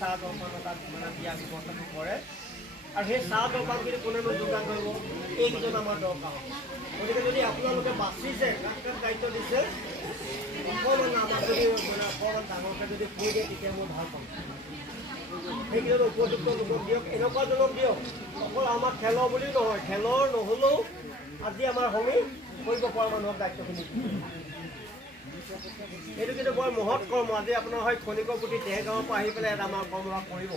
চাহ জলপান তাত মানে দিয়া ব্যৱস্থাটো কৰে আৰু সেই চাহ জলপানখিনি কোনেনো যোগান কৰিব এইকেইজন আমাৰ দৰকাৰ গতিকে যদি আপোনালোকে বাচিছে কাক কাক দায়িত্ব দিছে অকণমান আমাক যদি মানে অকণমান ডাঙৰকৈ যদি কৈ দিয়ে তেতিয়া মই ভাল পাম সেইকেইজন উপযুক্ত লোকক দিয়ক এনেকুৱাজনক দিয়ক অকল আমাৰ খেলৰ বুলি নহয় খেলৰ নহ'লেও আজি আমাৰ সংগী কৰিব পৰা মানুহক দায়িত্বখিনি এইটো কিন্তু বৰ মহৎ কৰ্ম আজি আপোনাৰ হয় খনিকৰ প্ৰতি দেহগাঁৱৰ পৰা আহি পেলাই এটা আমাৰ কৰ্মভাগ কৰিব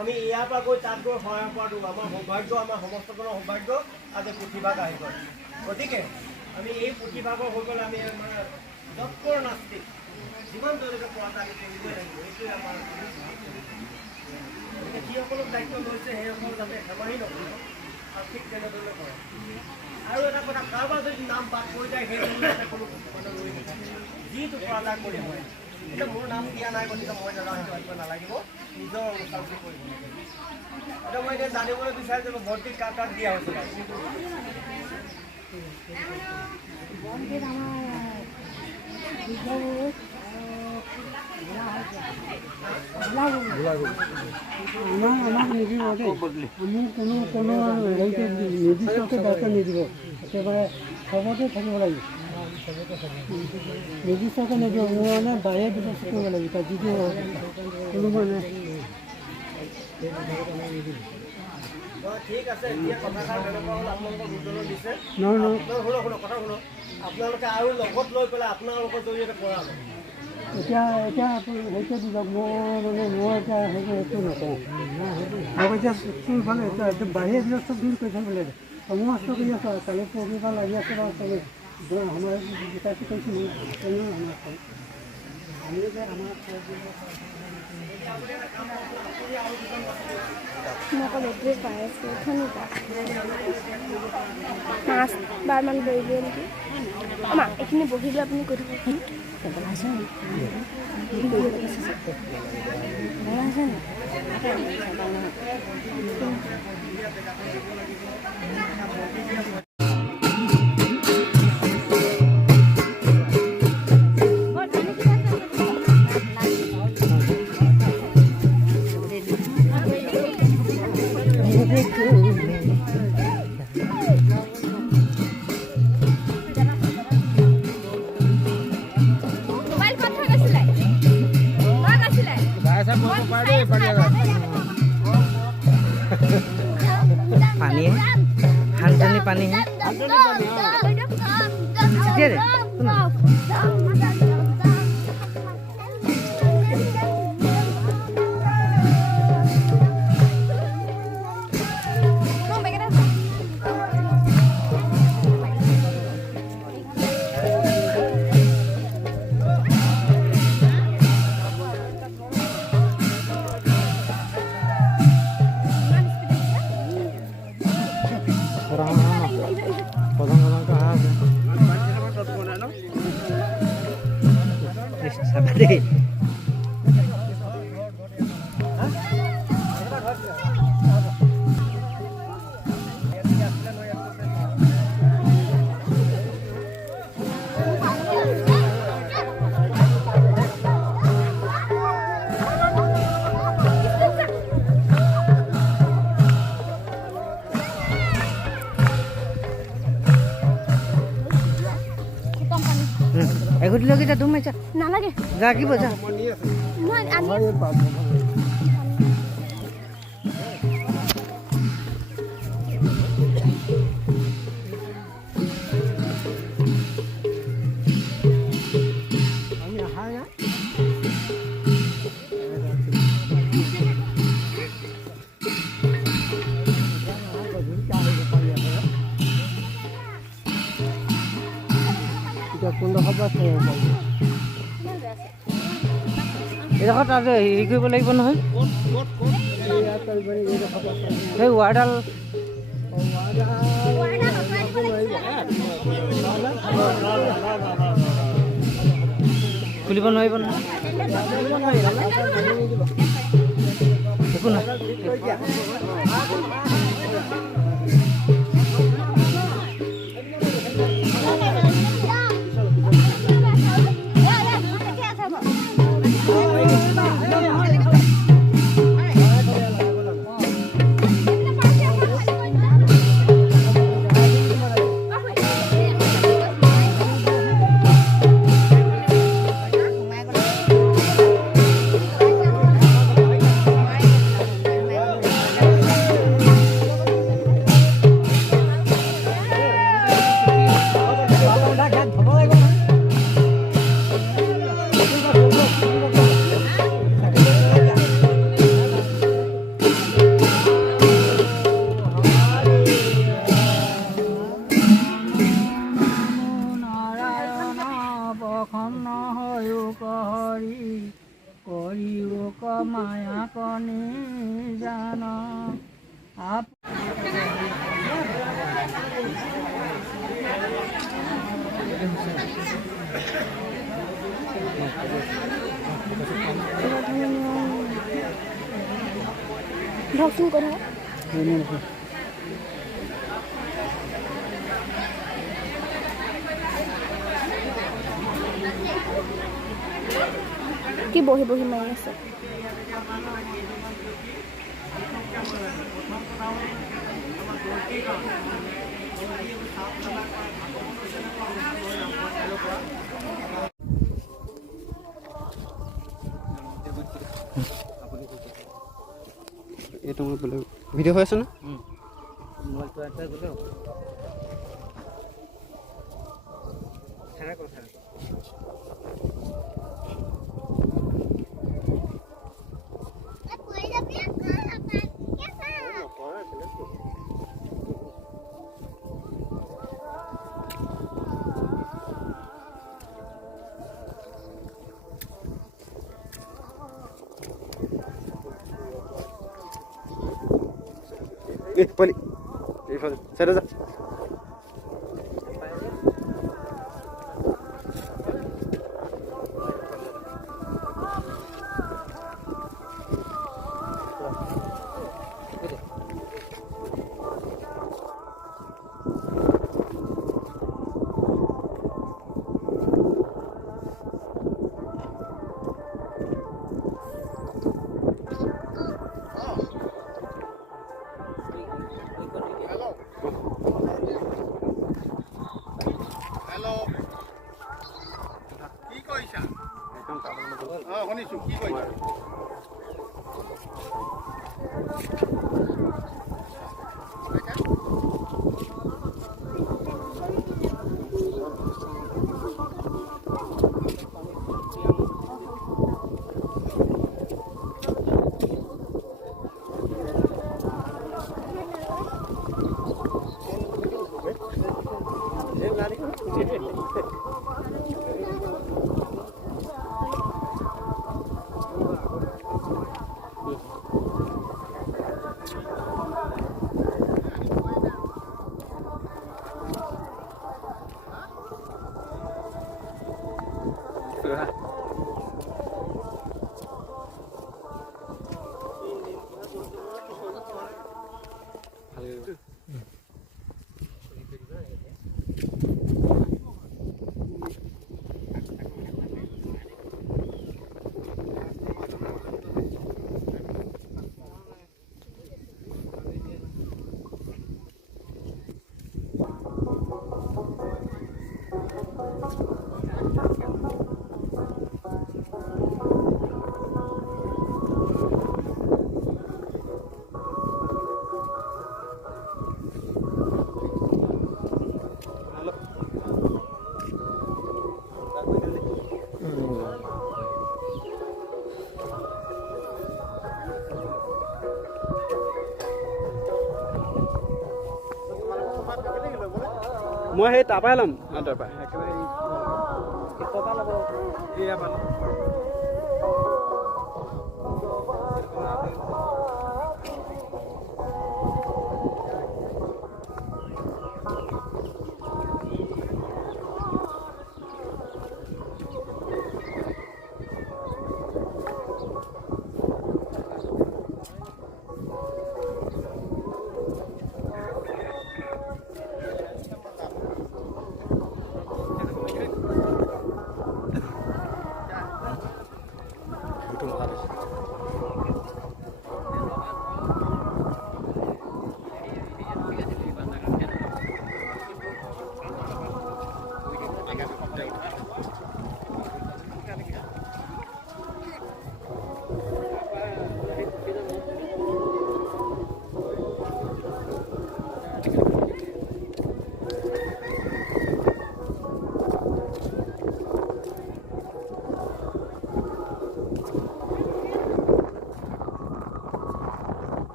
আমি ইয়াৰ পৰা গৈ তাত গৈ সহায় কৰাটো আমাৰ সৌভাগ্য আমাৰ সমস্তজনৰ সৌভাগ্য আজি পুথিভাগ আহিব গতিকে আমি এই পুথিভাগৰ হৈ গ'লে আমি মানে যৎপৰ নাস্তিক যিমান জলকে পোৱাটো আমি কৰিবই লাগিব এইটোৱে আমাৰ যিসকলক দায়িত্ব লৈছে সেইসকল যাতে ধেমালি নকৰিব আৰু ঠিক তেনেদৰে কৰে আৰু এটা কথা কাৰোবাৰ যদি নাম বাদ পৰি যায় সেই যাতে কোনো মানে ৰৈ নাথাকে যিটো কৰা কৰি হয় এতিয়া মোৰ নাম দিয়া নাই গতিকে মই নাজানো আহিব নালাগিব নিজৰ অনুষ্ঠানটো কৰিব এতিয়া মই এতিয়া জানিবলৈ বিচাৰিছিলোঁ ভৰ্তি কাক কাক দিয়া হৈছিল আমাক নিদিব দেই মোক কোনো হেৰিকে নিৰ্দিষ্টকৈ দায়িত্ব নিদিব একেবাৰে চবতে থাকিব লাগিব নিৰ্দিষ্টকৈ নিদিব মোৰ মানে বাহিৰে ব্যৱস্থা কৰিব লাগিব যিটো কোনো মানে ঠিক আছে এতিয়া কথাষাৰ তেনেকুৱা হ'ল আপোনালোকক উদ্বোধন দিছে নহয় শুনক কথা শুনক আপোনালোকে আৰু লগত লৈ পেলাই আপোনালোকৰ জৰিয়তে কৰা হ'ব এতিয়া হেৰিকে দি যাওক মই এতিয়া সেইটো নকওঁ আৰু এতিয়া ইফালে এতিয়া বাহিৰে ব্যৱস্থাখিনি কৰি থাকিব লাগিব সমস্ত কৰি আছোঁ আৰু কালি পৰহি পৰা লাগি আছে বাৰু চবেই আমাৰ গোটাইছে কৈছোঁ তেনেও আমাৰ আমি যে আমাৰ মই অকল এইটোৱে পাই আছোঁ পাঁচবাৰমান কৰিলোঁ নেকি আমাৰ এইখিনি বহিলৈ আপুনি কৈ থাককচোন पानी है हांडनी पानी है Sabar Aku dulu kita tuh macam. Nah lagi. Lagi baca. এইডোখৰত আৰু হেৰি কৰিব লাগিব নহয় সেই ৱাৰডাল খুলিব নোৱাৰিব নহয় একো নহয় মায়া কণী জান আপ ধৰকচোন কথা কি বহি বহি মাৰি আছে এইটো মই বোলে ভিডিঅ' হৈ আছে ন মোবাইলটো এটা গ'লে কথা পোৱালি এইফালে চাইডে যা শুনিছোঁ কি কৰিছা মই সেই তাৰপৰাই ল'ম তাৰপৰাই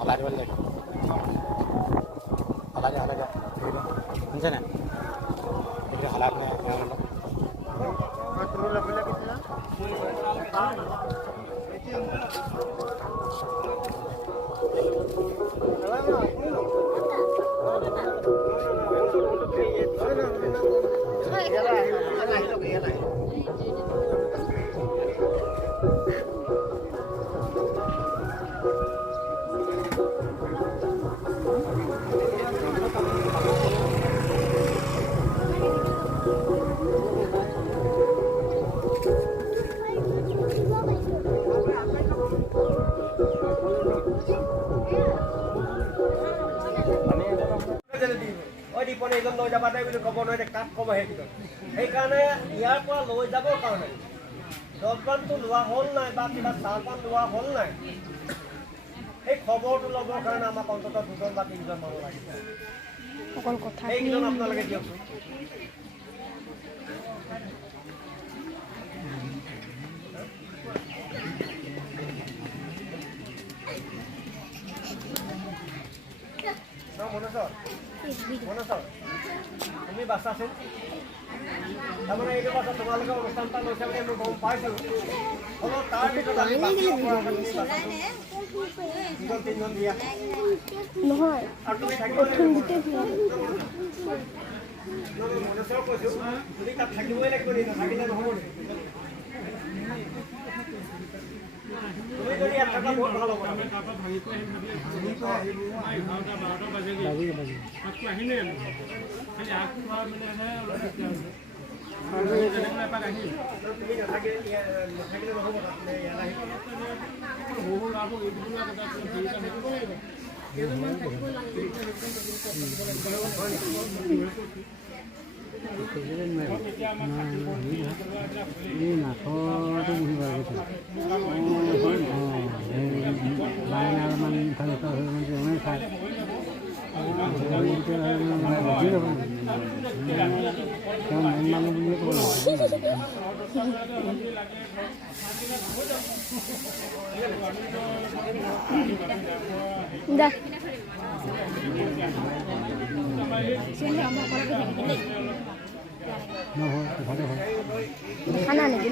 হলাই দিব লাগে হলাই দিয়া শুনিছে নাই হলাই পিনে দীপনে এইজন লৈ যাবা দে বুলি ক'ব নোৱাৰে কাক ক'ব সেইকাৰণে ইয়াৰ পৰা লৈ যাবৰ কাৰণে জলপানটো লোৱা হ'ল নাই বা কিবা চাহপান লোৱা হ'ল নাই সেই খবৰটো ল'বৰ কাৰণে আমাক অন্ততঃ 2জন বা 3জন মানুহ লাগিব অকল কথা সেইকেইজন আপোনালোকে দিয়কচোন তুমি বাচাচোন তাৰমানে এইটো পাছত তোমালোকে অনুষ্ঠান এটা লৈছে বুলি মই গম পাইছোঁ হ'লেও তাৰ ভিতৰত আমি দুজন 3জন দিয়া নহয় আৰু তুমি থাকিব প্ৰথম গোটেই মনুষ্যক কৈছোঁ তুমি তাত থাকিবই লাগিব নি নাথাকিলে নহ'ব নি তুমি যদি ইয়াত থকা বহুত ভাল হ'ব তুমি নাথাকিলে নহ'ব তাত এই নাটকটো বুজিব লাগে লাইন অলপমান ইফালে সিফালে হৈ মানে চাই তেওঁ মেইন মানুহ বুলিয়ে ক'ব দে নহয় ঘৰতে হয় খানা নেকি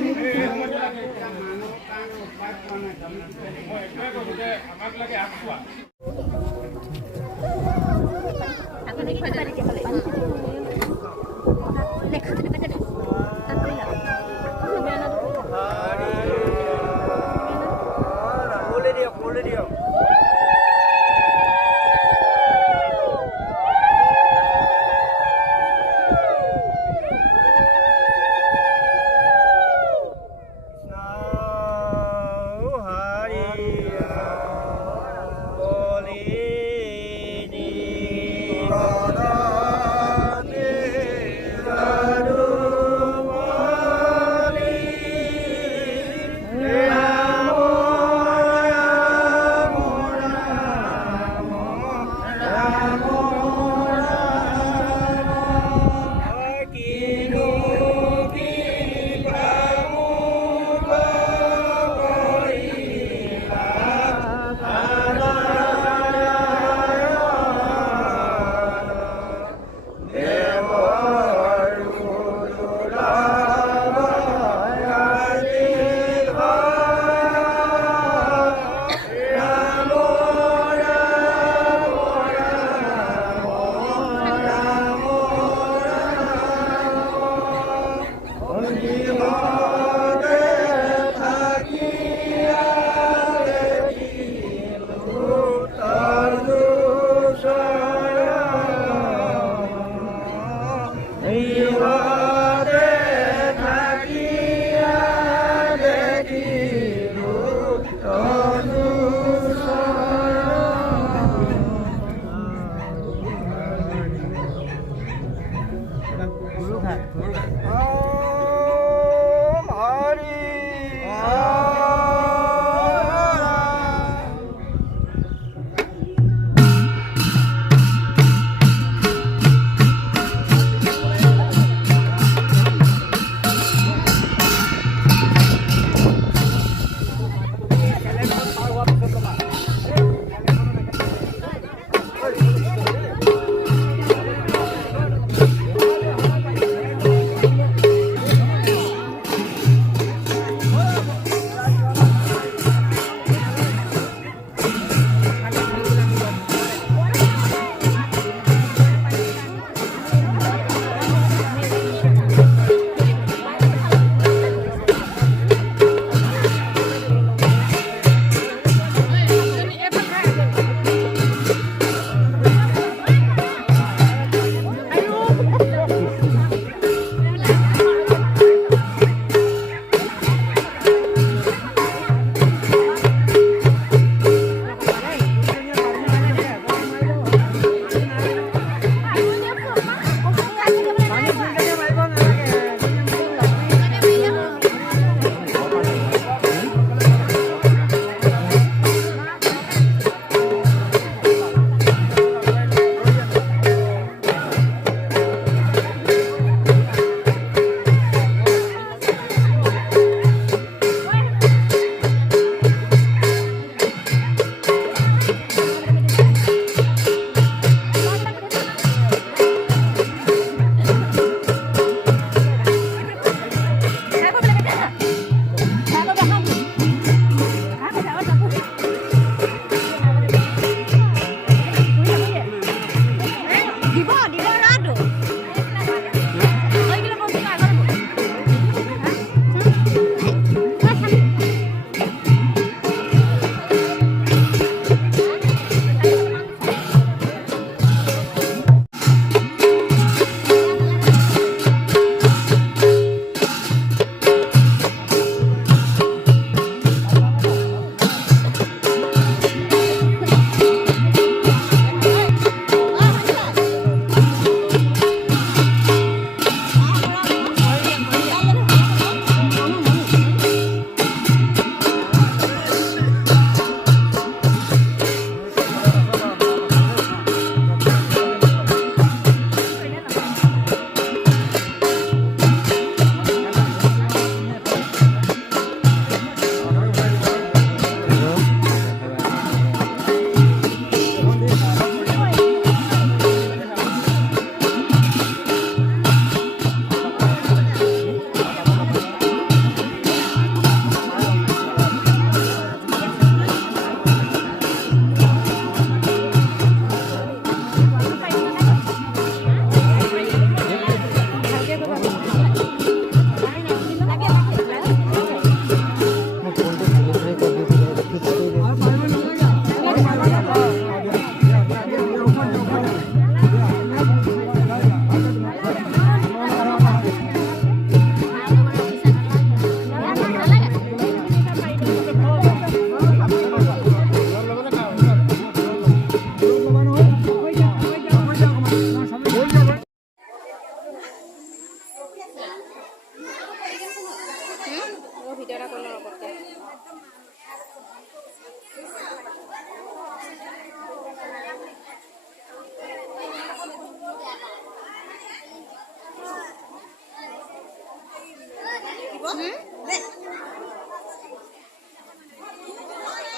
ভিডিঅ' এটা কৰি লওঁ আগতকৈ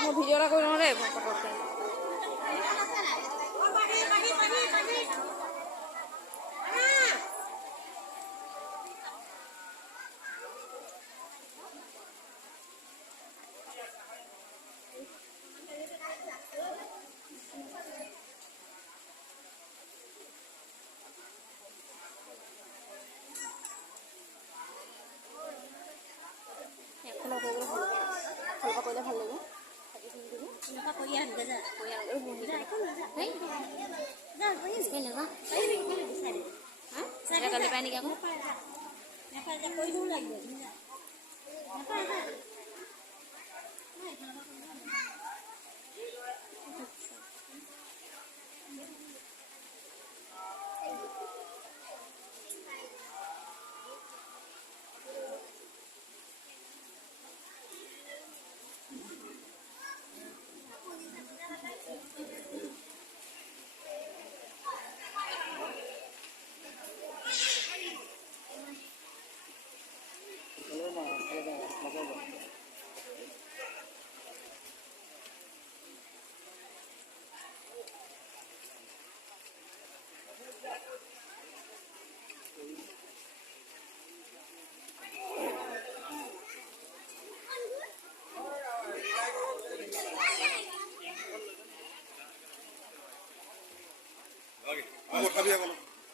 মই ভিডিঅ' এটা কৰি লওঁ দেই পটককৈ কৰিলে ভাল লাগিব গালি পাই নেকি আকৌ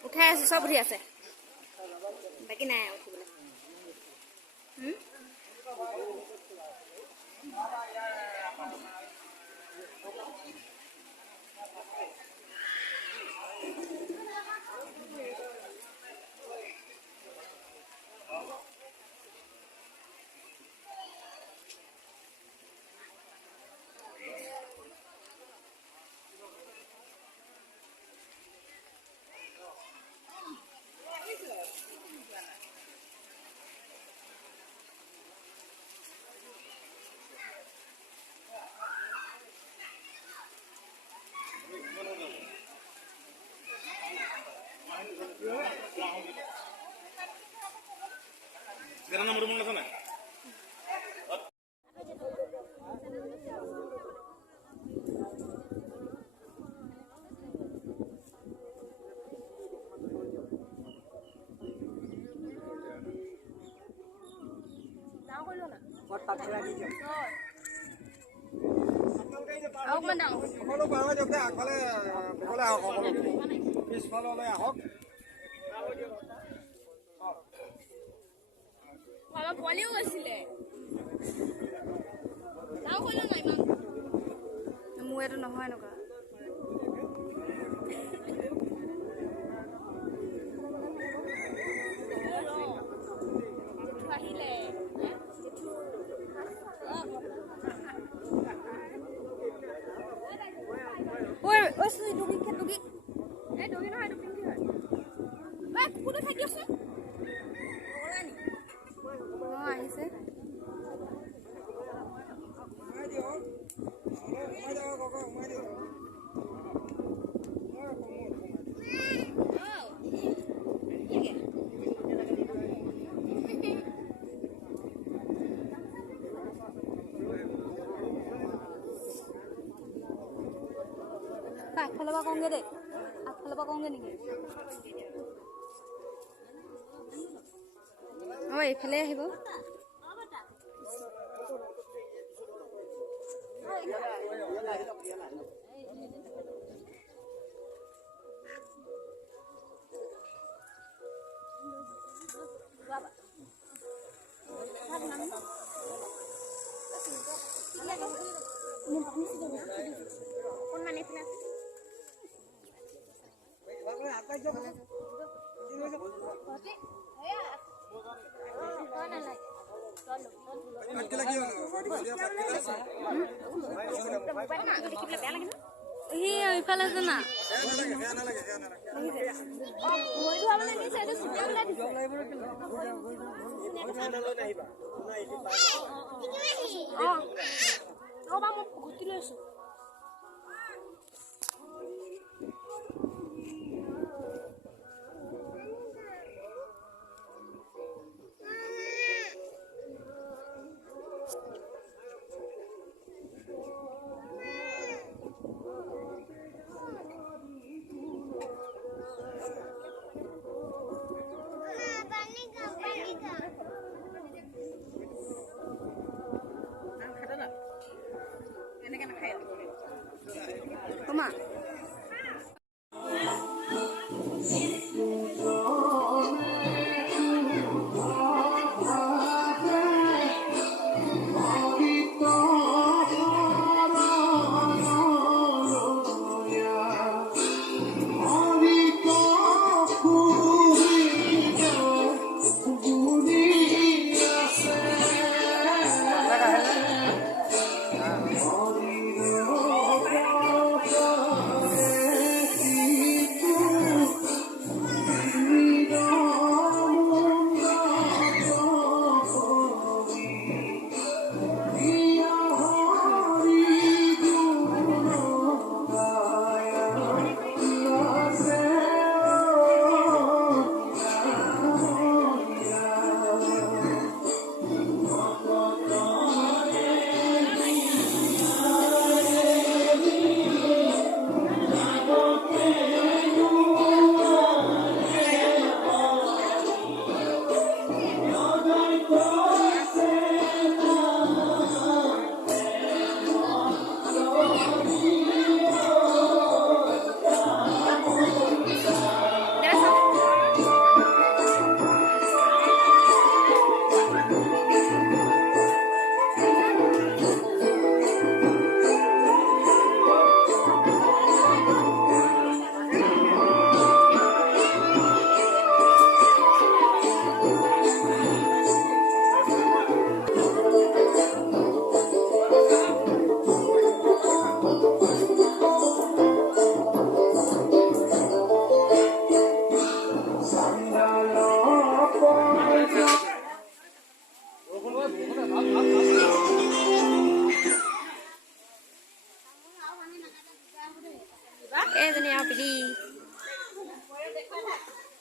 উঠাই আছো চব উঠি আছে বাকী নাই উঠিবলৈ পিছফাললৈ আহক পোৱালিও গৈছিলে মোৰ এইটো নহয় এনেকুৱা আহিলে ঐ ডুগি ডুগি এই ডুগি নহয় এইটো পিন্ধি হয় ঐ কুকুৰটো থাকি আছে আহিছে আগফালৰ পৰা কওঁগে দেই আগফালৰ পৰা কওঁগে নেকি এইফালে আহিব সি ইফালে আছে না মই ধোৱা মানে নিছে এইটো চুপিয়া ওলাই দিছে বা মই গুটি লৈছো Mama.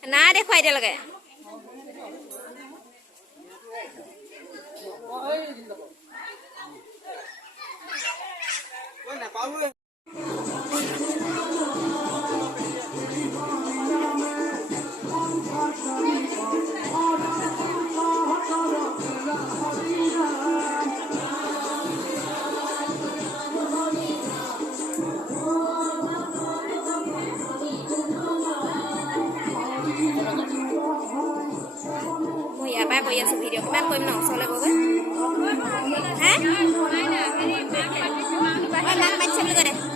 না দেখুৱাই দিয়া লাগে কৰি আছো ভিডিঅ কিমান কৰিম ন ওচৰলৈ গৈ হে নাই নাই হেৰি মাক পাতিছে বুলি কৈ দে